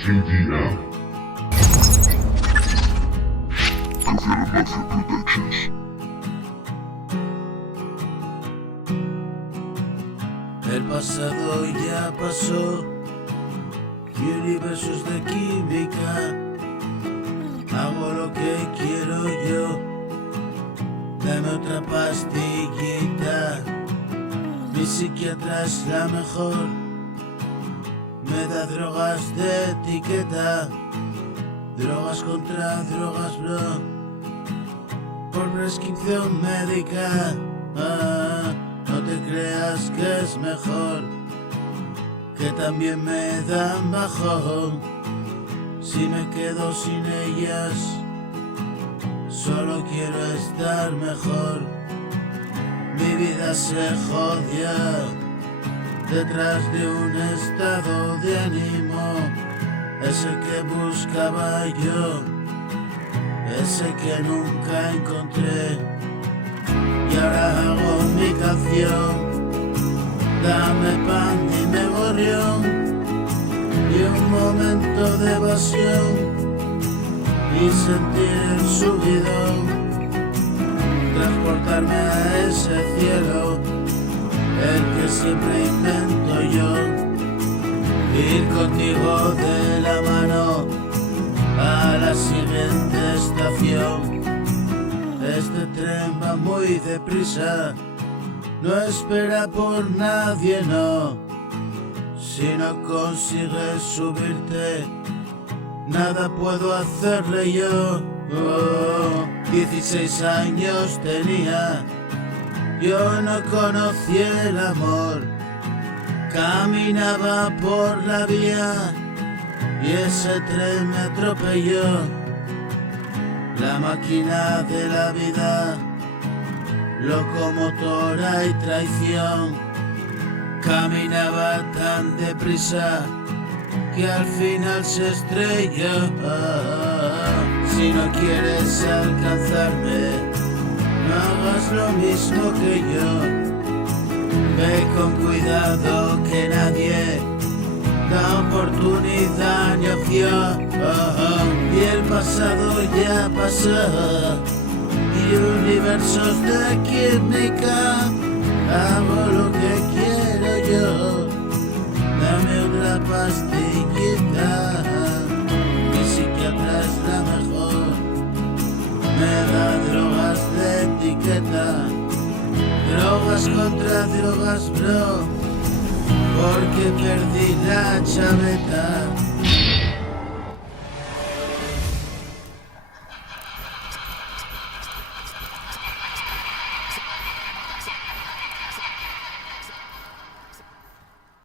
TDM. Confirm Mafia Productions. El pasado ya pasó, universos de química, hago lo que quiero yo, dame otra pastillita, mi psiquiatra es la mejor, me da drogas de etiqueta, drogas contra drogas bro, por prescripción médica. No te creas que es mejor, que también me dan bajón. Si me quedo sin ellas, solo quiero estar mejor. Mi vida se jodía detrás de un estado de ánimo, ese que buscaba yo, ese que nunca encontré. Y ahora hago mi canción, dame pan, dime gorrión, y un momento de evasión, y sentir el subidón, transportarme a ese cielo, el que siempre invento yo, ir contigo de la mano a la siguiente estación. Este tren va muy deprisa, no espera por nadie, no. Si no consigues subirte, nada puedo hacerle yo. 16 años tenía, yo no conocí el amor. Caminaba por la vía y ese tren me atropelló. La máquina de la vida, locomotora y traición, caminaba tan deprisa que al final se estrelló. Si no quieres alcanzarme, no hagas lo mismo que yo. Ve con cuidado que nadie da oportunidad ni opción. Y el pasado ya pasó, y universos de química, hago lo que quiero yo, dame otra pastillita, mi psiquiatra es la mejor, me da drogas de etiqueta, drogas contra drogas bro, porque perdí la chaveta.